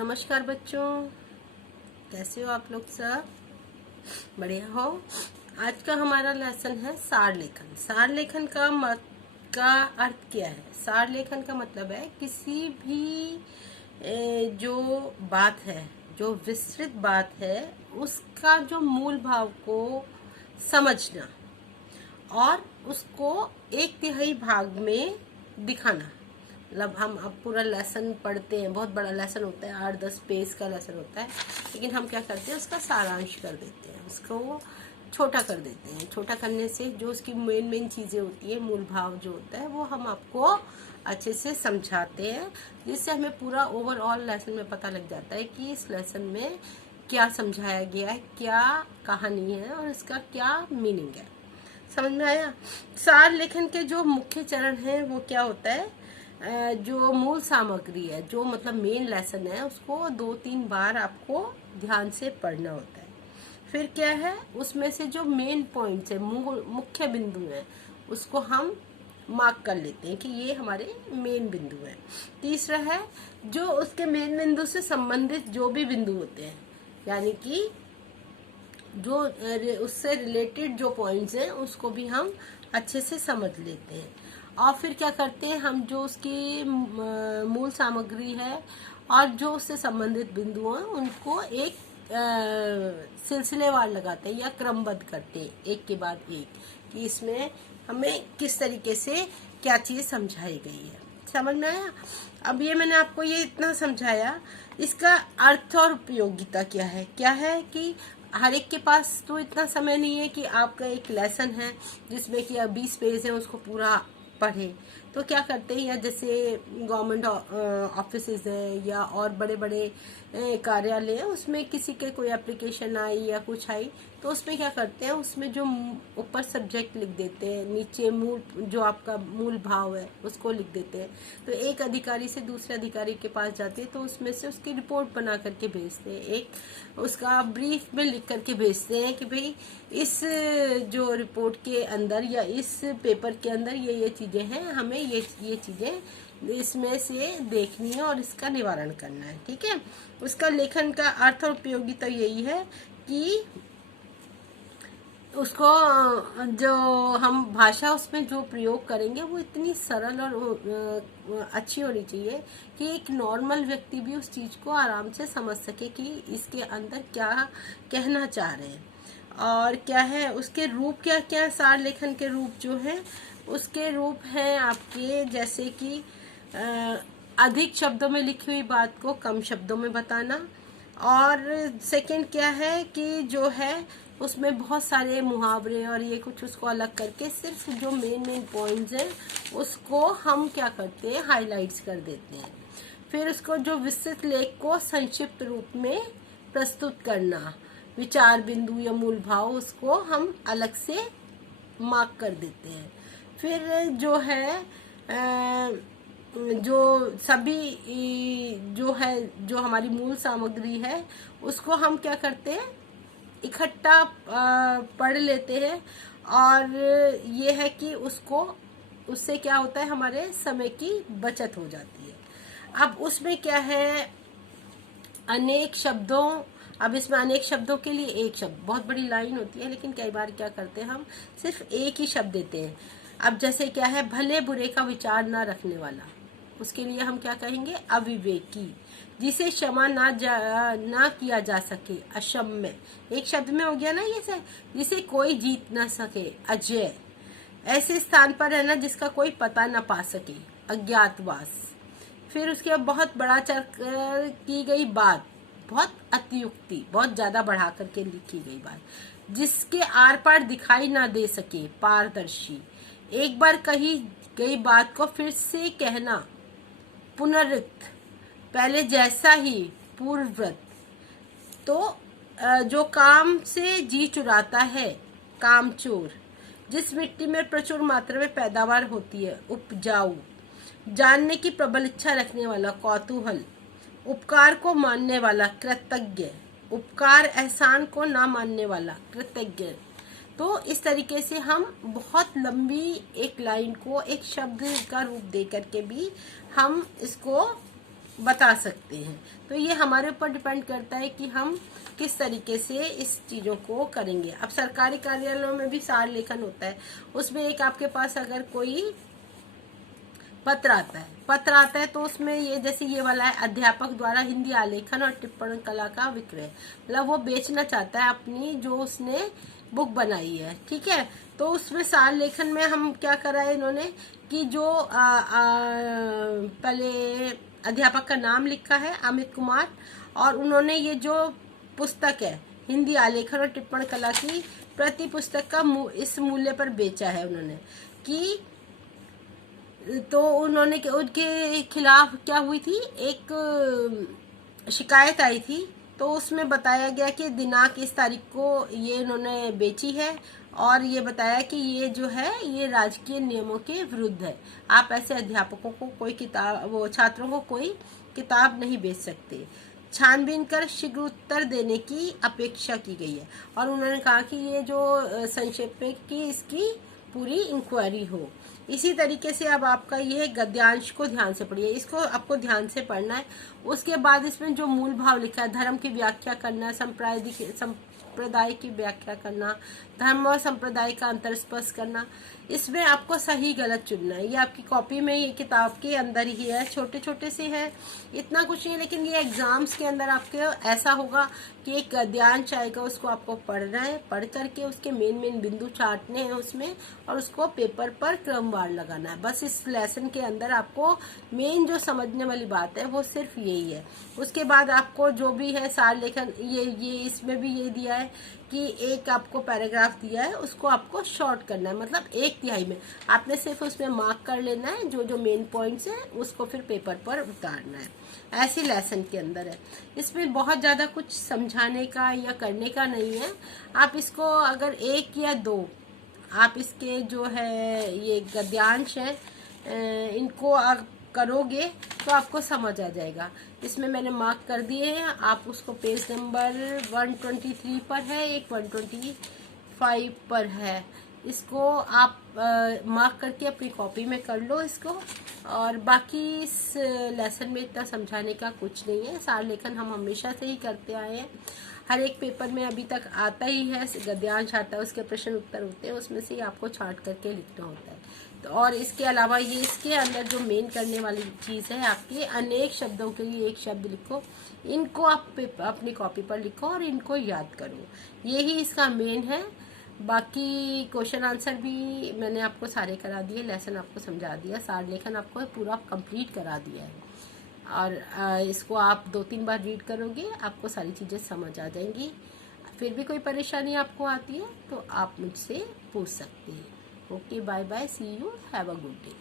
नमस्कार बच्चों, कैसे हो आप लोग? सब बढ़िया हो? आज का हमारा लेसन है सार लेखन। सार लेखन का अर्थ क्या है? सार लेखन का मतलब है किसी भी जो बात है, जो विस्तृत बात है, उसका जो मूल भाव को समझना और उसको 1/3 भाग में दिखाना। मतलब हम अब पूरा लेसन पढ़ते हैं, बहुत बड़ा लेसन होता है, 8-10 पेज का लेसन होता है, लेकिन हम क्या करते हैं, उसका सारांश कर देते हैं, उसको छोटा कर देते हैं। छोटा करने से जो उसकी मेन चीज़ें होती है, मूल भाव जो होता है, वो हम आपको अच्छे से समझाते हैं, जिससे हमें पूरा ओवरऑल लेसन में पता लग जाता है कि इस लेसन में क्या समझाया गया है, क्या कहानी है और इसका क्या मीनिंग है। समझ में आया? सार लेखन के जो मुख्य चरण हैं वो क्या होता है? जो मूल सामग्री है, जो मतलब मेन लेसन है, उसको 2-3 बार आपको ध्यान से पढ़ना होता है। फिर क्या है, उसमें से जो मेन पॉइंट्स है, मुख्य बिंदु है, उसको हम मार्क कर लेते हैं कि ये हमारे मेन बिंदु हैं। तीसरा है जो उसके मेन बिंदु से संबंधित जो भी बिंदु होते हैं, यानी कि जो उससे रिलेटेड जो पॉइंट्स हैं उसको भी हम अच्छे से समझ लेते हैं। और फिर क्या करते हैं, हम जो उसकी मूल सामग्री है और जो उससे संबंधित बिंदु हैं उनको एक सिलसिलेवार लगाते हैं या क्रमबद्ध करते हैं, एक के बाद एक, कि इसमें हमें किस तरीके से क्या चीज़ समझाई गई है। समझ में आया? अब ये मैंने आपको ये इतना समझाया, इसका अर्थ और उपयोगिता क्या है? क्या है कि हर एक के पास तो इतना समय नहीं है कि आपका एक लेसन है जिसमें कि 20 पेज है, उसको पूरा पढ़े। तो क्या करते हैं, या जैसे गवर्नमेंट ऑफिसेज है या और बड़े बड़े कार्यालय है, उसमें किसी के कोई एप्लीकेशन आई या कुछ आई, तो उसमें क्या करते हैं, उसमें जो ऊपर सब्जेक्ट लिख देते हैं, नीचे मूल जो आपका मूल भाव है उसको लिख देते हैं। तो एक अधिकारी से दूसरे अधिकारी के पास जाती है, तो उसमें से उसकी रिपोर्ट बना करके भेजते हैं, एक उसका ब्रीफ में लिख करके भेजते हैं कि भाई इस जो रिपोर्ट के अंदर या इस पेपर के अंदर ये चीज़ें हैं, हमें ये चीज़ें इसमें से देखनी है और इसका निवारण करना है। ठीक है? उसका लेखन का अर्थ और उपयोगिता यही है कि उसको जो हम भाषा उसमें जो प्रयोग करेंगे वो इतनी सरल और अच्छी होनी चाहिए कि एक नॉर्मल व्यक्ति भी उस चीज़ को आराम से समझ सके कि इसके अंदर क्या कहना चाह रहे हैं और क्या है। उसके रूप क्या क्या, सार लेखन के रूप जो है, उसके रूप हैं आपके जैसे कि अधिक शब्दों में लिखी हुई बात को कम शब्दों में बताना, और सेकंड क्या है कि जो है उसमें बहुत सारे मुहावरे और ये कुछ उसको अलग करके सिर्फ जो मेन पॉइंट्स हैं उसको हम क्या करते हैं, हाइलाइट्स कर देते हैं। फिर उसको जो विस्तृत लेख को संक्षिप्त रूप में प्रस्तुत करना, विचार बिंदु या मूल भाव उसको हम अलग से मार्क कर देते हैं। फिर जो है जो सभी जो हमारी मूल सामग्री है उसको हम क्या करते हैं, इकट्ठा पढ़ लेते हैं, और ये है कि उससे क्या होता है, हमारे समय की बचत हो जाती है। अब उसमें क्या है, अनेक शब्दों, अब इसमें अनेक शब्दों के लिए एक शब्द, बहुत बड़ी लाइन होती है, लेकिन कई बार क्या करते हैं, हम सिर्फ एक ही शब्द देते हैं। अब जैसे क्या है, भले बुरे का विचार ना रखने वाला, उसके लिए हम क्या कहेंगे, अविवेकी। जिसे क्षमा ना किया जा सके, अक्षम्य, एक शब्द में हो गया ना ये से। जिसे कोई जीत ना सके, अजय। ऐसे स्थान पर रहना जिसका कोई पता ना पा सके, अज्ञातवास। फिर उसके बाद बहुत बढ़ा चढ़ की गई बात, बहुत अतियुक्ति, बहुत ज्यादा बढ़ा करके लिखी गई बात, जिसके आर पार दिखाई ना दे सके, पारदर्शी। एक बार कही गई बात को फिर से कहना, पुनरुक्त, पहले जैसा ही, पूर्ववत। तो जो काम से जी चुराता है, कामचोर। जिस मिट्टी में प्रचुर मात्रा में पैदावार होती है, उपजाऊ। जानने की प्रबल इच्छा रखने वाला, कौतूहल। उपकार को मानने वाला, कृतज्ञ। उपकार एहसान को ना मानने वाला, कृतज्ञ। तो इस तरीके से हम बहुत लंबी एक लाइन को एक शब्द का रूप दे करके भी हम इसको बता सकते हैं। तो ये हमारे ऊपर डिपेंड करता है कि हम किस तरीके से इस चीज़ों को करेंगे। अब सरकारी कार्यालयों में भी सार लेखन होता है, उसमें एक आपके पास अगर कोई पत्र आता है तो उसमें ये जैसे ये वाला है, अध्यापक द्वारा हिंदी आलेखन और टिप्पण कला का विक्रय, मतलब वो बेचना चाहता है अपनी जो उसने बुक बनाई है, ठीक है। तो उसमें सार लेखन में हम क्या करा है इन्होंने कि जो पहले अध्यापक का नाम लिखा है अमित कुमार, और उन्होंने ये जो पुस्तक है हिंदी आलेखन और टिप्पण कला की प्रति पुस्तक का इस मूल्य पर बेचा है उन्होंने कि, तो उन्होंने उनके खिलाफ क्या हुई थी, एक शिकायत आई थी। तो उसमें बताया गया कि दिनांक इस तारीख को ये इन्होंने बेची है, और ये बताया कि ये जो है ये राजकीय नियमों के विरुद्ध है। आप ऐसे अध्यापकों को कोई किताब, वो छात्रों को कोई किताब नहीं बेच सकते। छानबीन कर शीघ्र उत्तर देने की अपेक्षा की गई है, और उन्होंने कहा कि ये जो संक्षेप में कि इसकी पूरी इंक्वायरी हो। इसी तरीके से अब आपका ये गद्यांश को ध्यान से पढ़िए, इसको आपको ध्यान से पढ़ना है। उसके बाद इसमें जो मूल भाव लिखा है, धर्म की व्याख्या करना, संप्रदाय की व्याख्या करना, धर्म और संप्रदाय का अंतर स्पष्ट करना, इसमें आपको सही गलत चुनना है। ये आपकी कॉपी में, ये किताब के अंदर ही है, छोटे छोटे से है, इतना कुछ नहीं है, लेकिन ये एग्जाम्स के अंदर आपके ऐसा होगा कि एक गद्यांश आएगा, उसको आपको पढ़ना है, पढ़ करके उसके मेन बिंदु छांटने हैं उसमें, और उसको पेपर पर क्रमवार लगाना है। बस इस लेसन के अंदर आपको मेन जो समझने वाली बात है वो सिर्फ यही है। उसके बाद आपको जो भी है सार लेखन, ये इसमें भी ये दिया है कि एक आपको पैराग्राफ दिया है, उसको आपको शॉर्ट करना है, मतलब 1/3 में आपने सिर्फ उसमें मार्क कर लेना है, जो जो मेन पॉइंट्स है उसको फिर पेपर पर उतारना है। ऐसी लेसन के अंदर है, इसमें बहुत ज़्यादा कुछ समझाने का या करने का नहीं है। आप इसको अगर 1 या 2 आप इसके जो है ये गद्यांश है इनको आप करोगे तो आपको समझ आ जाएगा। इसमें मैंने मार्क कर दिए हैं, आप उसको पेज नंबर 123 पर है, एक 125 पर है, इसको आप मार्क करके अपनी कॉपी में कर लो इसको। और बाकी इस लेसन में इतना समझाने का कुछ नहीं है। सार लेखन हम हमेशा से ही करते आए हैं, हर एक पेपर में अभी तक आता ही है, गद्यांश आता है, उसके प्रश्न उत्तर होते हैं, उसमें से ही आपको छांट करके लिखना होता है। तो और इसके अलावा ये इसके अंदर जो मेन करने वाली चीज़ है आपके अनेक शब्दों के लिए एक शब्द लिखो, इनको आप अपनी कॉपी पर लिखो और इनको याद करो, यही इसका मेन है। बाकी क्वेश्चन आंसर भी मैंने आपको सारे करा दिए, लेसन आपको समझा दिया, सार लेखन आपको पूरा कंप्लीट करा दिया है। और इसको आप 2-3 बार रीड करोगे, आपको सारी चीज़ें समझ आ जाएंगी। फिर भी कोई परेशानी आपको आती है तो आप मुझसे पूछ सकते हैं। Okay, bye bye, see you, have a good day.